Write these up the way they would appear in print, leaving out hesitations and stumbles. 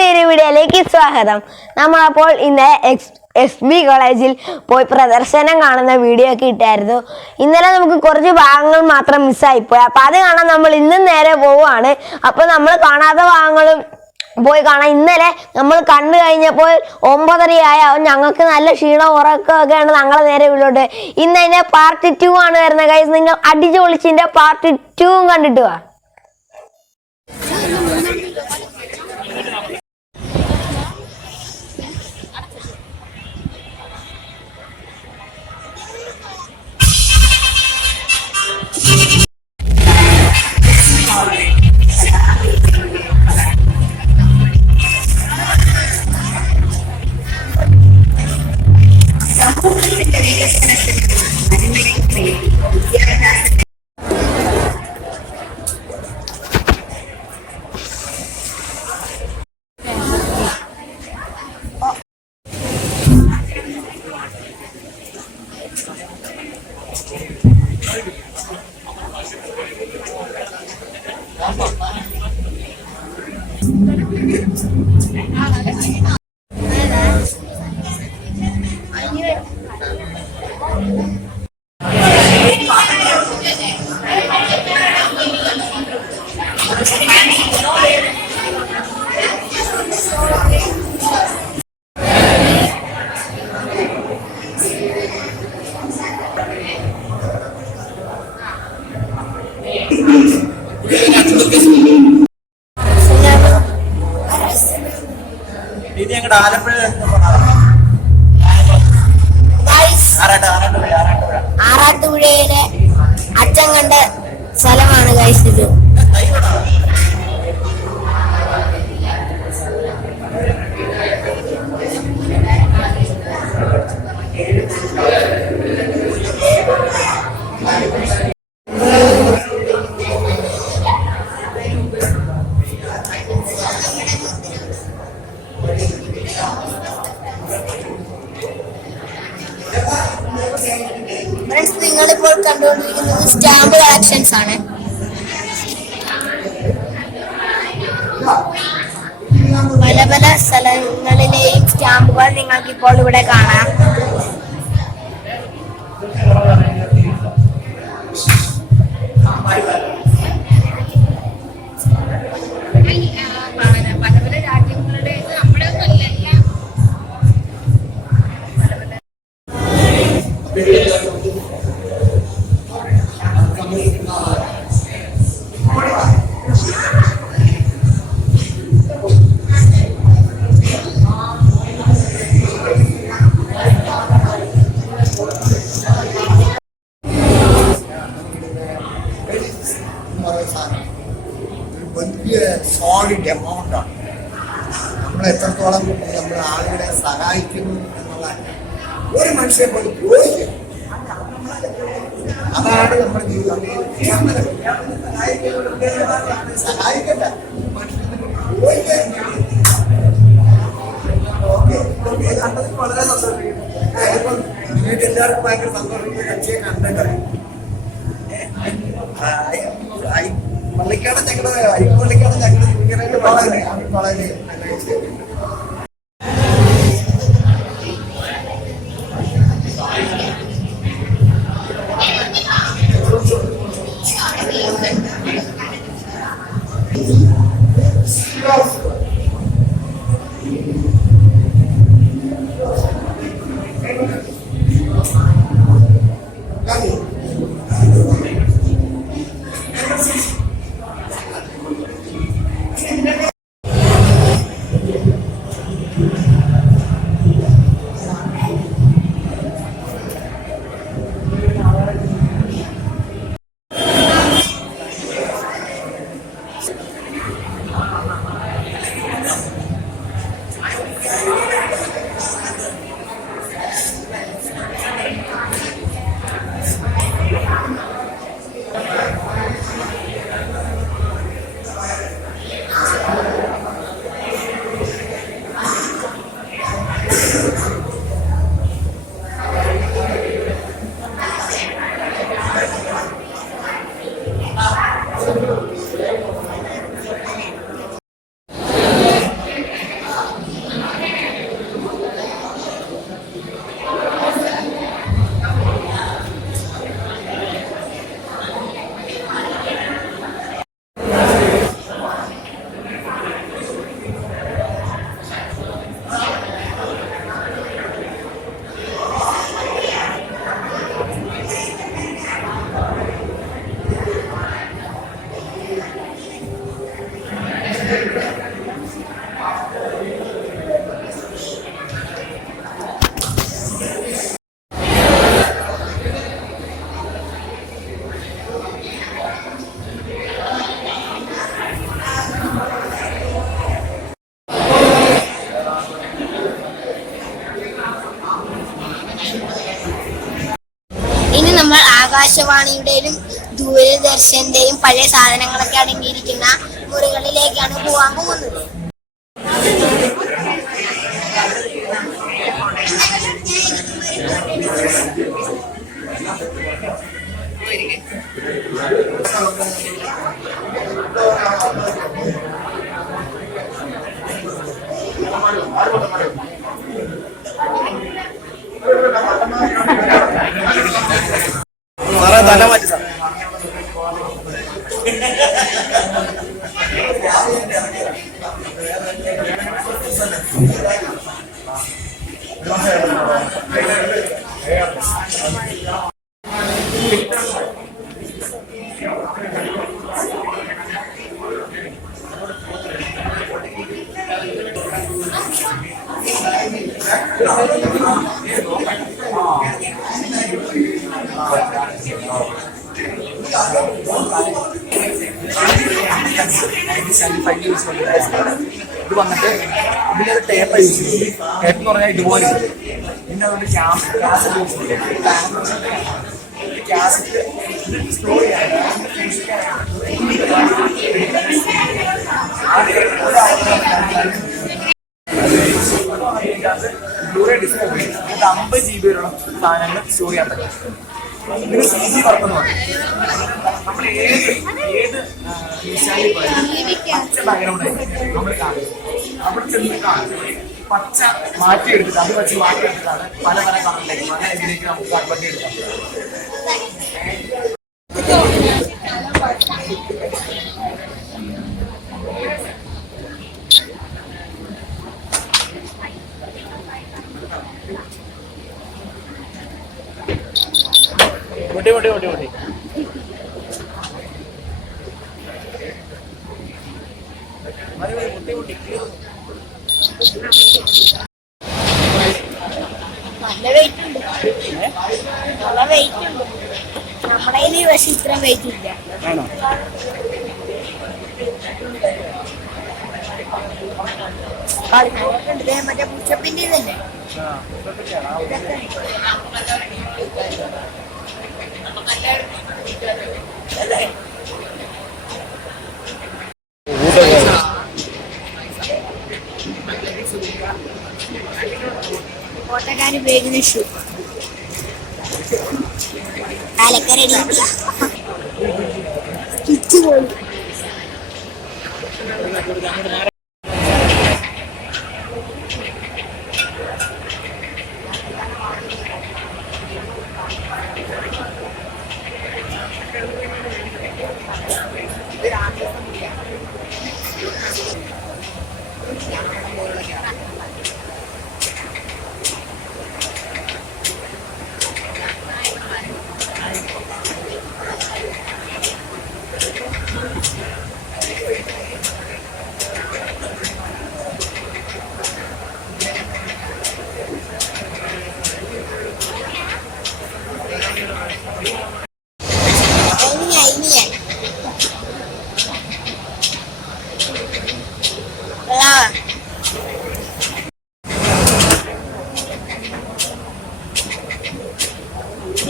പുതിയൊരു വീഡിയോയിലേക്ക് സ്വാഗതം. നമ്മളപ്പോൾ ഇന്നലെ SB കോളേജിൽ പോയി പ്രദർശനം കാണുന്ന വീഡിയോ ഒക്കെ ഇട്ടായിരുന്നു. ഇന്നലെ നമുക്ക് കുറച്ച് ഭാഗങ്ങൾ മാത്രം മിസ്സായിപ്പോയി. അപ്പോൾ അത് കാണാൻ നമ്മൾ ഇന്നും നേരെ പോവുകയാണ്. അപ്പോൾ നമ്മൾ കാണാത്ത ഭാഗങ്ങളും പോയി കാണാം. ഇന്നലെ നമ്മൾ കണ്ടു കഴിഞ്ഞപ്പോൾ 9:30 ഞങ്ങൾക്ക് നല്ല ക്ഷീണം ഉറക്കമൊക്കെയാണ് ഞങ്ങളെ നേരെ വീട്ടിലോട്ട്. ഇന്ന് അതിൻ്റെ പാർട്ട് 2 ആണ് വരുന്നത് ഗൈസ്. നിങ്ങൾ അടിച്ചു പൊളിച്ചിൻ്റെ പാർട്ട് 2 കണ്ടിട്ട് വാ. ആറാട്ടുപുഴയിലെ അച്ഛൻ കണ്ട സ്ഥലമാണ് ഗൈസ് ഇത്. നിങ്ങളിപ്പോൾ കണ്ടുകൊണ്ടിരിക്കുന്നത് സ്റ്റാമ്പ് കളക്ഷൻസ് ആണ്. പല പല സ്ഥലങ്ങളിലെയും സ്റ്റാമ്പുകൾ നിങ്ങൾക്ക് ഇപ്പോൾ ഇവിടെ കാണാം. സോളിഡ് എമൗണ്ട് ആണ്. നമ്മൾ എത്രത്തോളം നമ്മൾ ആളുകളെ സഹായിക്കുന്നു എന്നുള്ളതല്ല, ഒരു മനുഷ്യനെ പോലും യോജിക്കും. അതാണ് നമ്മുടെ ജീവിതം. സഹായിക്കട്ടെ, വളരെ സന്തോഷിക്കുന്നു. നിങ്ങൾക്ക് എല്ലാവർക്കും ഭയങ്കര സന്തോഷം. കക്ഷിയെ കണ്ടറിയും പള്ളിക്കാട് ഞങ്ങളുടെ അരിപ്പള്ളിക്കാട് ഞങ്ങൾ ഇങ്ങനെ വളരെ ഇനി നമ്മൾ ആകാശവാണിയുടെയും ദൂരദർശന്റെയും പഴയ സാധനങ്ങളൊക്കെ അടങ്ങിയിരിക്കുന്ന മുറികളിലേക്കാണ് പോകാൻ പോകുന്നത്. സാറേ തല മാറ്റി സാർ. ഇത് വന്നിട്ട് ഇതിൻ്റെ ഒരു ടേപ്പ് യൂസ് ചെയ്യും. ടേപ്പ് എന്ന് പറഞ്ഞാൽ ഇതുപോലെ പിന്നെ അതുകൊണ്ട് ഗ്യാസ് യൂസ് ചെയ്യും. ഗ്യാസിൽ സ്റ്റോർ ബ്ലൂറേ ഡിസ്പ്ലേ ഉപയോഗിക്കും. 50 GB വരെയുള്ള സാധനങ്ങൾ സ്റ്റോർ ചെയ്യാൻ പറ്റും. ഇതിന് CG വർക്ക് എന്ന് പറയും. നമ്മൾ ഏത് വിശാലിൽ പച്ച ബാക്ക്ഗ്രൗണ്ട് ആയിരിക്കും നമ്മൾ കാണുന്നത്. അവിടെ ചെന്ന് കാണും പച്ച മാറ്റിയെടുത്തിട്ട് അത് വെച്ച് മാറ്റിയെടുത്തിട്ടാണ് പല പല കളറിലേക്ക് പല ഇതിലേക്ക് നമുക്ക് കൺവേർട്ട് എടുക്കാം. ഒട്ടി ഒട്ടി ഒട്ടി ഒട്ടി നല്ല വെയിറ്റ് ഉണ്ട്, നല്ല വെയിറ്റ് ഉണ്ട്. നമ്മുടെ കയ്യിൽ പക്ഷെ ഇത്രയും വെയിറ്റ് ഇല്ല. ആണോ? മറ്റേ പുഷപ്പിന്റെ തന്നെ കോട്ടക്കാർ ഉപയോഗിക്കുന്ന ഷൂ കാലക്കര സ്റ്റിച്ച് പോയി.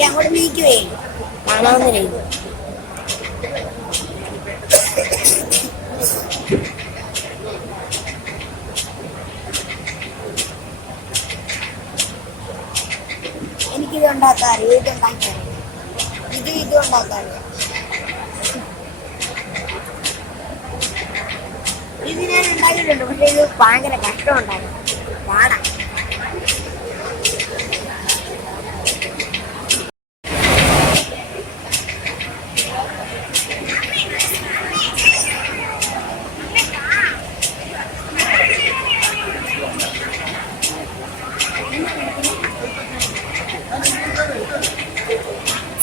അങ്ങോട്ട് നീക്കുവേ കാണാവുന്ന രീതി. എനിക്കിത് ഉണ്ടാക്കാറില്ല, ഇത് ഉണ്ടാക്കാറില്ല, ഇത് ഉണ്ടാക്കാറില്ല. ഇത് ഞാൻ ഉണ്ടാക്കിയിട്ടുണ്ട്, പക്ഷെ ഇത് ഭയങ്കര കഷ്ടം ഉണ്ടാകും, പാടാ.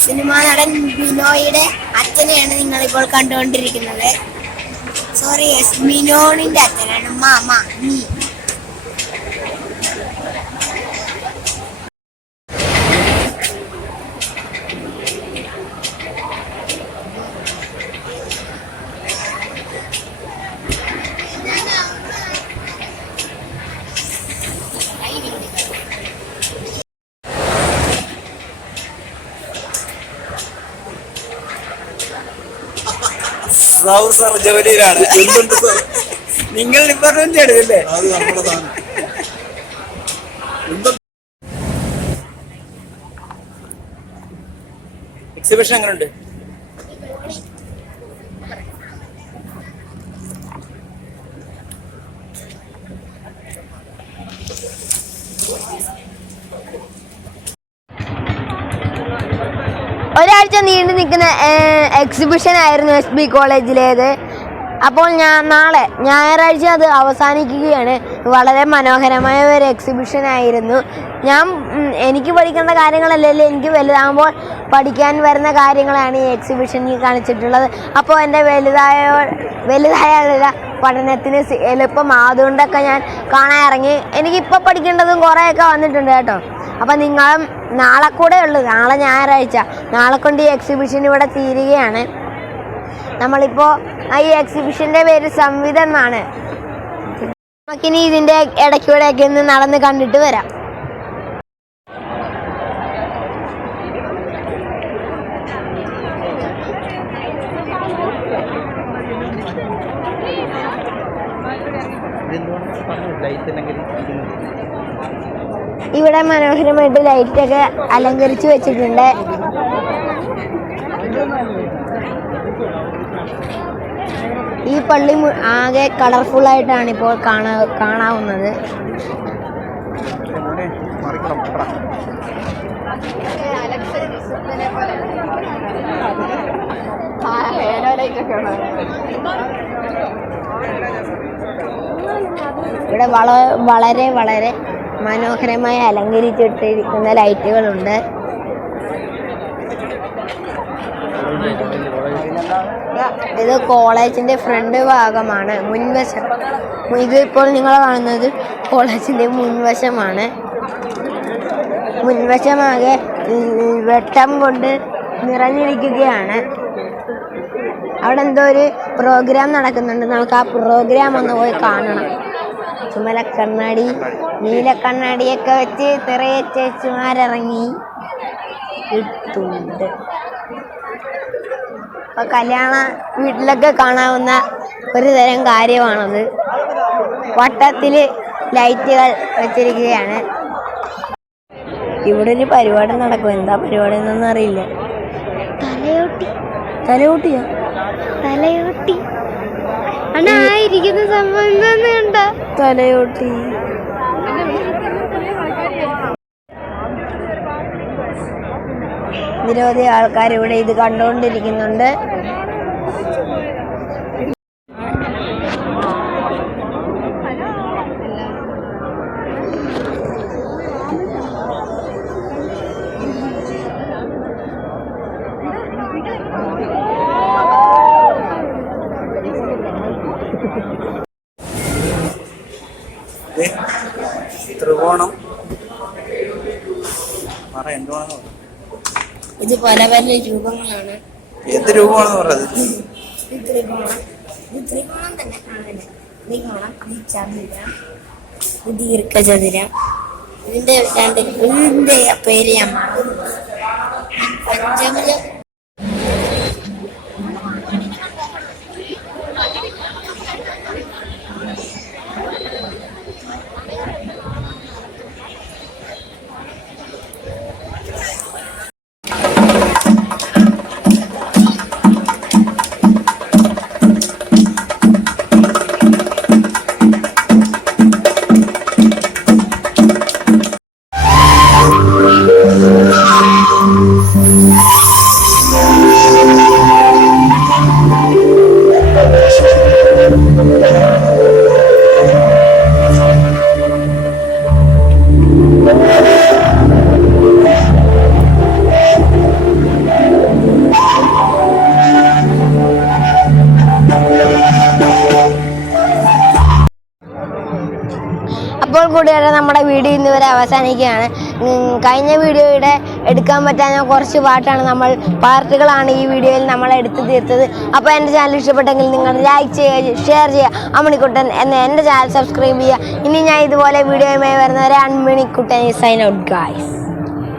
സിനിമാ നടൻ ബിനോയുടെ അച്ഛനെയാണ് നിങ്ങളിപ്പോൾ കണ്ടുകൊണ്ടിരിക്കുന്നത്. സോ സോറി മിനോണിന്റെ അച്ഛനാണ് മാമ നീ. സർജവലിയിലാണ്. നിങ്ങൾ ഡിപ്പാർട്ട്മെന്റ് എടുക്കല്ലേ? അത് നമ്മുടെ സാധനം. എക്സിബിഷൻ എങ്ങനെയുണ്ട്? ഒരാഴ്ച നീണ്ടു നിൽക്കുന്ന എക്സിബിഷൻ ആയിരുന്നു SB കോളേജിലേത്. അപ്പോൾ നാളെ ഞായറാഴ്ച അത് അവസാനിക്കുകയാണ്. വളരെ മനോഹരമായ ഒരു എക്സിബിഷൻ ആയിരുന്നു. എനിക്ക് പഠിക്കേണ്ട കാര്യങ്ങളല്ലല്ലോ, എനിക്ക് വലുതാകുമ്പോൾ പഠിക്കാൻ വരുന്ന കാര്യങ്ങളാണ് ഈ എക്സിബിഷനിൽ കാണിച്ചിട്ടുള്ളത്. അപ്പോൾ എൻ്റെ വലുതായുള്ള പഠനത്തിന് എളുപ്പം അതുകൊണ്ടൊക്കെ ഞാൻ കാണാൻ ഇറങ്ങി. എനിക്കിപ്പോൾ പഠിക്കേണ്ടതും കുറേയൊക്കെ വന്നിട്ടുണ്ട് കേട്ടോ. അപ്പം നിങ്ങളും നാളെ കൂടെ ഉള്ളു, നാളെ ഞായറാഴ്ച, നാളെ കൊണ്ട് ഈ എക്സിബിഷൻ ഇവിടെ തീരുകയാണ്. നമ്മളിപ്പോൾ ഈ എക്സിബിഷൻ്റെ പേര് സംവിധം എന്നാണ്. നമുക്കിനി ഇതിൻ്റെ ഇടയ്ക്കൂടെയൊക്കെ ഒന്ന് നടന്ന് കണ്ടിട്ട് വരാം. ഇവിടെ മനോഹരമായിട്ട് ലൈറ്റൊക്കെ അലങ്കരിച്ച് വെച്ചിട്ടുണ്ട്. ഈ പള്ളി ആകെ കളർഫുള്ളായിട്ടാണ് ഇപ്പോൾ കാണാവുന്നത്. ഇവിടെ വളരെ വളരെ മനോഹരമായി അലങ്കരിച്ചിട്ടിരിക്കുന്ന ലൈറ്റുകളുണ്ട്. ഇത് കോളേജിന്റെ ഫ്രണ്ട് ഭാഗമാണ്, മുൻവശം. ഇതിപ്പോൾ നിങ്ങൾ കാണുന്നത് കോളേജിന്റെ മുൻവശമാണ്. മുൻവശമാകെ വെട്ടം കൊണ്ട് നിറഞ്ഞിരിക്കുകയാണ്. അവിടെ എന്തോ ഒരു പ്രോഗ്രാം നടക്കുന്നുണ്ട്. നമുക്ക് ആ പ്രോഗ്രാം ഒന്ന് പോയി കാണണം. ചുമലക്കണ്ണാടി, നീലക്കണ്ണാടിയൊക്കെ വെച്ച് നിറയെ ചേച്ചിമാരിറങ്ങി ഇട്ടുണ്ട്. അപ്പൊ കല്യാണ വീട്ടിലൊക്കെ കാണാവുന്ന ഒരു തരം കാര്യമാണത്. വട്ടത്തില് ലൈറ്റുകൾ വെച്ചിരിക്കുകയാണ്. ഇവിടെ ഒരു പരിപാടി നടക്കും. എന്താ പരിപാടി എന്നൊന്നും അറിയില്ല. തലയോട്ടിയോ? തലയോട്ടി ആയിരിക്കുന്ന സംഭവം തലയോട്ടി. നിരവധി ആൾക്കാർ ഇവിടെ ഇത് കണ്ടുകൊണ്ടിരിക്കുന്നുണ്ട്. ത്രികോണം പറ, എന്തുവാണെന്ന് പറ. ഇത് പല പല രൂപങ്ങളാണ്. എന്ത് രൂപമാണെന്ന് പറഞ്ഞത്? ഇത് ത്രികോണം. ഇത് ത്രികോണം തന്നെ കാണുന്നത്. ത്രികോണം, ഇത് ചതുരം, ഇത് ദീർഘചതുരം. ഇതിന്റെ പേര് ഞാൻ പഞ്ചമല. കൂടിയാണ് നമ്മുടെ വീഡിയോ ഇന്ന് വരെ അവസാനിക്കുകയാണ്. കഴിഞ്ഞ വീഡിയോയുടെ എടുക്കാൻ പറ്റാത്ത കുറച്ച് പാർട്ടുകളാണ് ഈ വീഡിയോയിൽ നമ്മൾ എടുത്തു തീർത്തത്. അപ്പോൾ എൻ്റെ ചാനൽ ഇഷ്ടപ്പെട്ടെങ്കിൽ നിങ്ങൾ ലൈക്ക് ചെയ്യുക, ഷെയർ ചെയ്യുക, അമ്മിണിക്കുട്ടൻ എന്ന എൻ്റെ ചാനൽ സബ്സ്ക്രൈബ് ചെയ്യുക. ഇനി ഞാൻ ഇതുപോലെ വീഡിയോയുമായി വരുന്നവരെ അമ്മിണിക്കുട്ടൻ സൈൻ ഔട്ട് ഗായ്സ്.